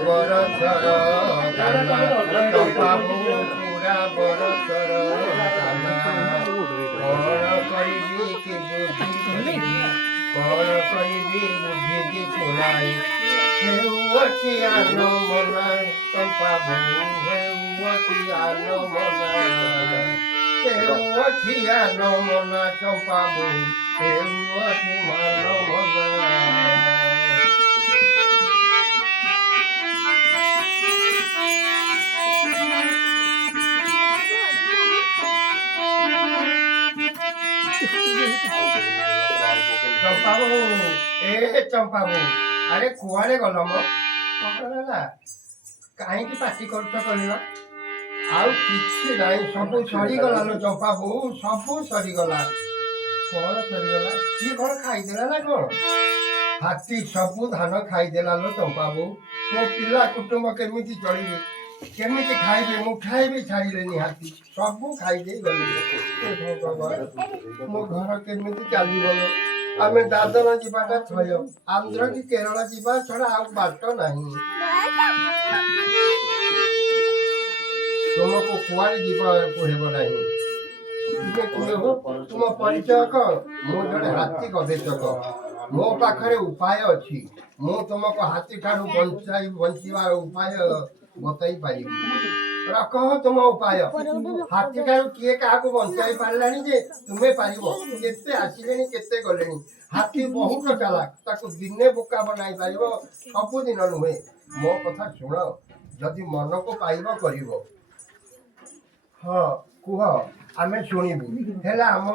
बरसर काना चंपा बहु पूरा बरसर काना कौन करिबी कि बुद्धि करिबी कौन करिबी बुद्धि की चुनाई हेउअछि आनो मना चंपा बहु हेउअछि आनो मना हेउअछि आनो मना चंपा बहु हेउअछि आनो मना चंपा बहु ए चंपा बहु अरे कुआड़े गल म कौन है कहीं पार्टी कर आउ किछि नहीं सब सरीगला लो चंपा बहु सब सरीगला कौन सरीगला किए कौन खाईदेला ना कौन हाथी सबू धान खाईदेला लो चंपा बहु मो पिला कुटुंब केमिति चलिबे केमिति खाइबे मुठाए भी छाड़िलेनी हाथी सबू खाईदे गले मो घर केमिति चली गलो आमे दादन जीवाटा थय आंध्र की केरल जीवा छड़ा आउ बाट नहीं तुमको कुआरे जीवा हेब नहीं तुम परिचय कौन मो जड़े हाथी गवेषक मो पाखरे उपाय अच्छी मु तुमको हाथी ठारू बंचार उपाय बताई पारि कह तुम उपाय हाथी ठारू किए क्या बंचाई पारानी जे तुम्हें पार केते आसिले केते गले हाथी बहुत चालाक ताकू दिने बोका बनाई पार सबुदिन नुहे मो कथा शुण जदि मन को पाइब कर हाँ कुह आमे शुणिबू हेला आम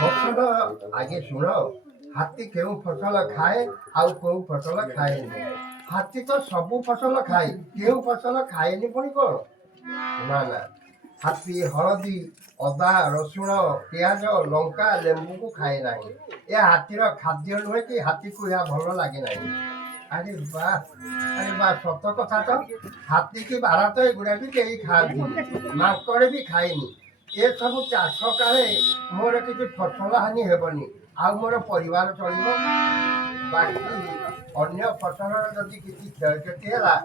फसल आगे शुण हाथी केउ फसल खाए आउ केउ फसल खाएनी हाथी तो सबू फसल खाए केउ फसल खाएनी पुणी कौन ना ना हाथी हलदी अदा रसुण पियाज लंका लेंबू को खाए ना ये हाथीर खाद्य नुहे कि हाथी को यह भल लगे ना अरे वाह सत कथा तो हाथी की बारा तो एगुड़ा भी कहीं खाती माकड़े भी खाएनी ये सब चाष काले मोर किसी फसल हानि हेबनी आउ मोर परिवार चलिब बाकी अन्य फसल जदि किसी क्षयक्षति है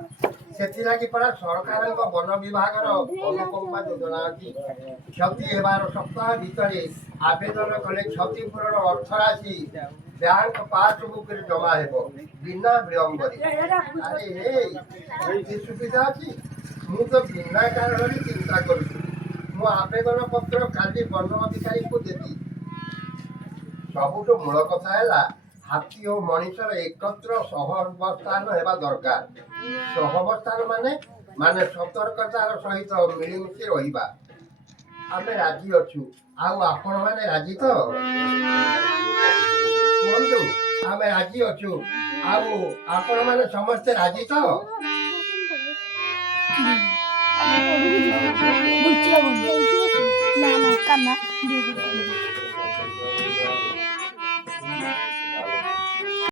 से पड़ा सरकार वन विभाग अनुकंपा योजना अच्छी क्षति हेबार सप्ताह भितर आवेदन कले क्षतिपूरण अर्थ राशि बैंक पासबुक जमा हेब बिना विलंब अरे सुविधा अच्छी मु तो बिना कारण चिंता करुँ मो आवेदन पत्र काली वन अधिकारी को देती सबुठ मूल कथा है हाथी और मनीषर एकत्र सहवस्थान हेबा दरकार सहवस्थान माने माने सतर्कतार सहित मिलिमिशि रहिबा आमे राजी अछु आउ आपण माने राजी तो कहतु आमे राजी अछु आउ आपण माने समस्त राजी तो ना ना